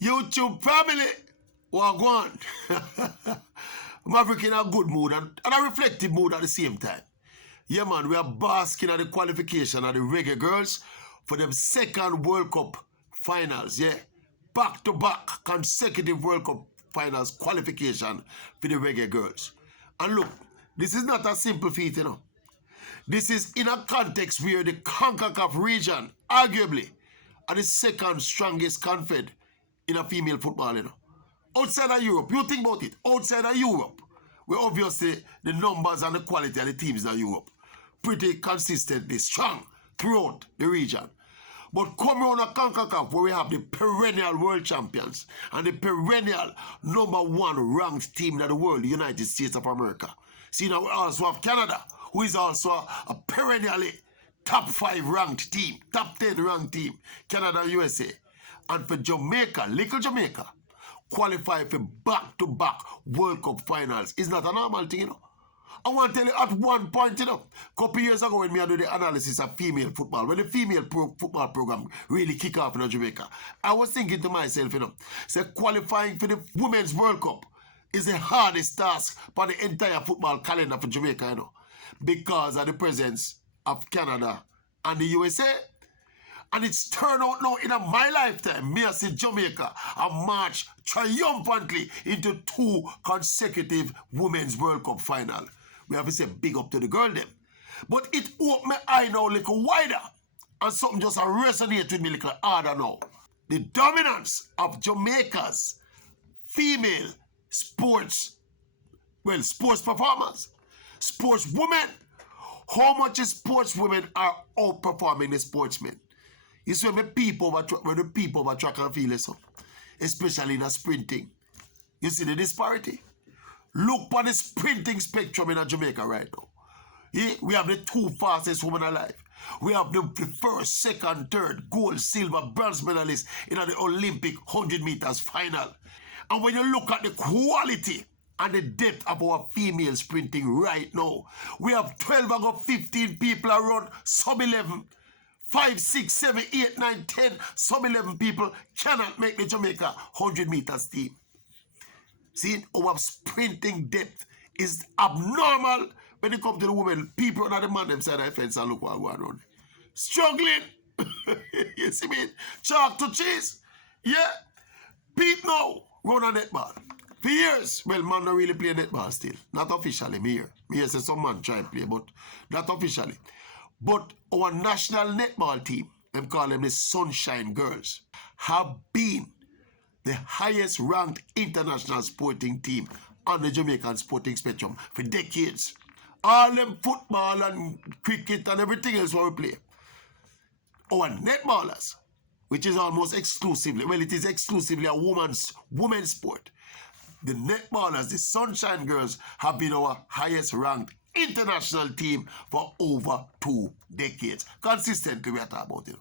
YouTube family, wagwan. Maverick in a good mood and a reflective mood at the same time. Yeah, man, we are basking at the qualification of the Reggae Girls for them second World Cup finals, yeah? Back-to-back consecutive World Cup finals qualification for the Reggae Girls. And look, this is not a simple feat, you know. This is in a context where the CONCACAF region, arguably, are the second strongest confed in a female football, you know. Outside of Europe, you think about it, outside of Europe, where obviously the numbers and the quality of the teams in Europe pretty consistently strong throughout the region. But come around a CONCACAF where we have the perennial world champions and the perennial #1 ranked team in the world, the United States of America. See, now we also have Canada, who is also a perennially top 5 ranked team, top 10 ranked team, Canada and USA. And for Jamaica, little Jamaica, qualify for back-to-back World Cup finals is not a normal thing, you know. I want to tell you at one point, you know, a couple years ago when I do the analysis of female football, when the female football program really kick off in Jamaica, I was thinking to myself, you know, say qualifying for the Women's World Cup is the hardest task for the entire football calendar for Jamaica, you know, because of the presence of Canada and the USA. And it's turned out now in my lifetime, me as in Jamaica, I march triumphantly into 2 consecutive Women's World Cup final. We have to say big up to the girl them. But it opened my eye now a little wider. And something just resonated with me a little harder now. The dominance of Jamaica's female sports performance. Sportswomen. How much is sportswomen are outperforming the sportsmen? You see when the people over track and field so, especially in the sprinting. You see the disparity? Look on the sprinting spectrum in Jamaica right now. Yeah? We have the 2 fastest women alive. We have the first, second, third, gold, silver, bronze medalists in the Olympic 100 meters final. And when you look at the quality and the depth of our female sprinting right now, we have 12 or 15 people around sub-11. 5, 6, 7, 8, 9, 10, some 11 people cannot make the Jamaica 100 meters team. See, our sprinting depth is abnormal when it comes to the women. People on the man them side of the fence and look what going on. Struggling. You see me? Chalk to cheese. Yeah. People now run a netball. For years, well, man don't really play netball still. Not officially, me here. Me here say some man try to play, but not officially. But our national netball team, them call them the Sunshine Girls, have been the highest ranked international sporting team on the Jamaican sporting spectrum for decades. All them football and cricket and everything else we play. Our netballers, which is almost exclusively, well, it is exclusively a women's sport. The netballers, the Sunshine Girls, have been our highest ranked international team for over 2 decades. Consistently, we are talking about it.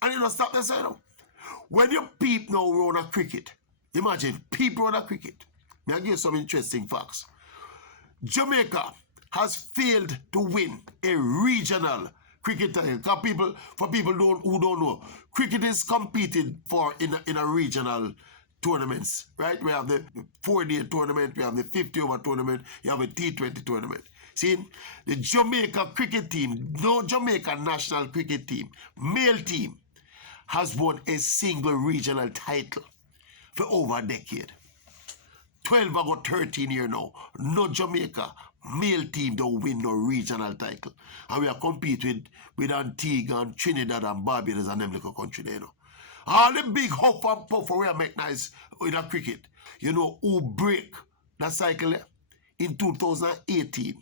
And you don't stop there, you know. When you peep now run a cricket, imagine people run a cricket. May I give you some interesting facts. Jamaica has failed to win a regional cricket title. For people who don't know, cricket is competed for in a regional tournaments, right? We have the 4-day tournament, we have the 50-over tournament, you have a T20 tournament. See, the Jamaica cricket team, no Jamaican national cricket team, male team, has won a single regional title for over a decade. 12 or 13 years now, no Jamaica male team don't win no regional title. And we are competing with Antigua and Trinidad and Barbados and them little country there, you know. All the big huff and puff we are make nice in a cricket. You know who break that cycle there? In 2018,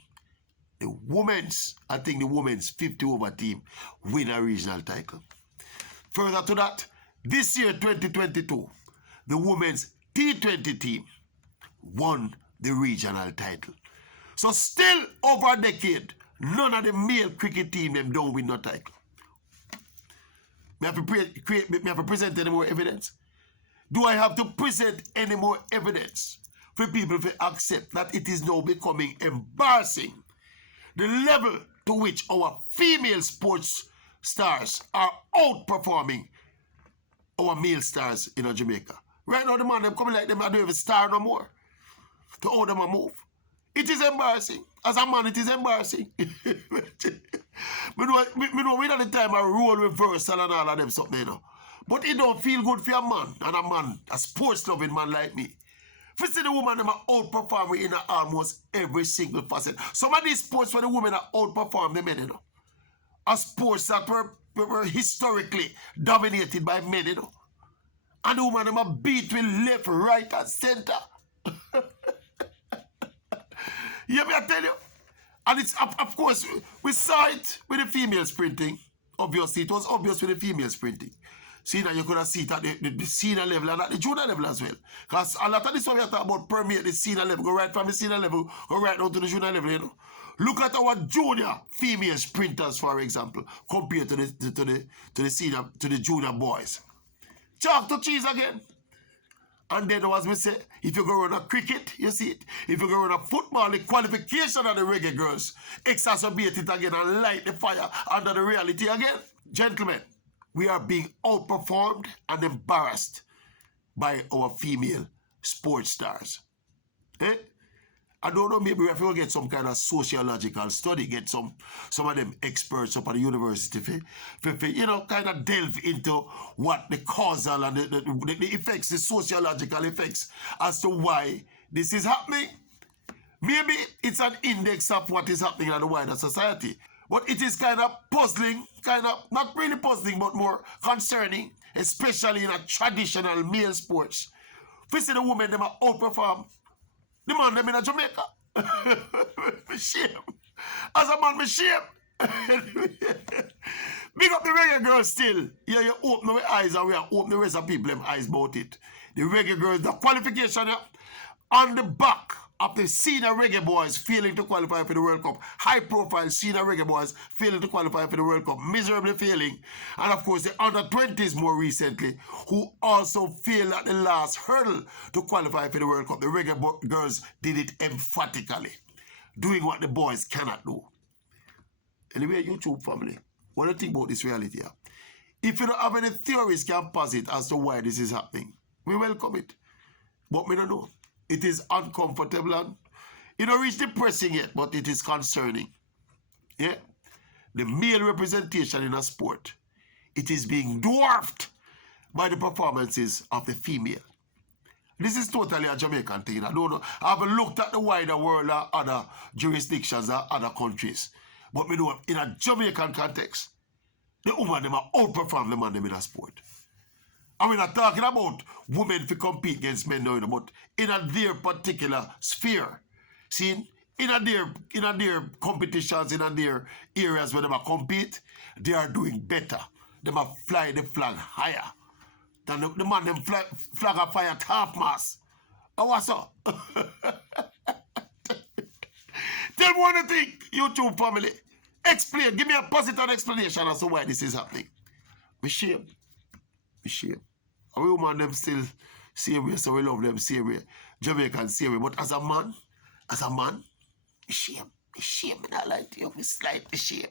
the women's 50-over team win a regional title. Further to that, this year, 2022, the women's T20 team won the regional title. So still over a decade, none of the male cricket team them don't win no title. May I have to present any more evidence? Do I have to present any more evidence for people to accept that it is now becoming embarrassing the level to which our female sports stars are outperforming our male stars in Jamaica? Right now, the man, them coming like them, I don't even star no more. To how them a move. It is embarrassing. As a man, it is embarrassing. me know we at the time I roll reversal and all of them something, you know. But it don't feel good for a man, and a man, a sports-loving man like me. If you see the woman, them are outperforming in almost every single facet. Some of these sports where the women are outperform the men, you know. Are sports that were historically dominated by men, you know. And the woman, them are beat with left, right, and center. Yeah, me I tell you. And it's, of course, we saw it with the female sprinting. Obviously, it was obvious with the female sprinting. See, now you could have seen it at the senior level and at the junior level as well. Because a lot of this one we are talking about permeate the senior level, go right from the senior level, go right down to the junior level, you know. Look at our junior female sprinters, for example, compared to the junior boys. Chalk to cheese again. And then as we say, if you go run a cricket, you see it. If you go run a football, the qualification of the reggae girls exacerbate it again and light the fire under the reality again. Gentlemen, we are being outperformed and embarrassed by our female sports stars. Eh? I don't know, maybe we have to get some kind of sociological study, get some of them experts up at the university, you know, kind of delve into what the causal and the effects, the sociological effects as to why this is happening. Maybe it's an index of what is happening in the wider society. But it is kind of puzzling, kind of, not really puzzling, but more concerning, especially in a traditional male sports. If we see the women, them are outperform the man, them in Jamaica. Me shame. As a man, me shame. Big up the reggae girls still. Yeah, you open our eyes and we are open the rest of people them eyes about it. The reggae girls, the qualification on the back of the senior reggae boys failing to qualify for the World Cup. High profile senior reggae boys failing to qualify for the World Cup. Miserably failing. And of course the under-20s more recently who also failed at the last hurdle to qualify for the World Cup. The reggae girls did it emphatically. Doing what the boys cannot do. Anyway, YouTube family, what do you think about this reality here? If you don't have any theories can posit as to why this is happening, we welcome it. But we don't know. It is uncomfortable and it don't reach depressing yet, but it is concerning. Yeah? The male representation in a sport, it is being dwarfed by the performances of the female. This is totally a Jamaican thing. I don't know. I haven't looked at the wider world or other jurisdictions or other countries. But we know in a Jamaican context, the woman them are outperform the man them in a sport. And we're not talking about women to compete against men now, but in their particular sphere. See, in their competitions, in their areas where they compete, they are doing better. They are fly the flag higher than the man them flag a fire at half mast. Oh, what's up? Tell me what you think, YouTube family. Explain, give me a positive explanation as to why this is happening. Me shame. Shame. Our woman them still same way, so we love them same way. Jamaican same way. But as a man, shame. Me not like you, me slightly shame.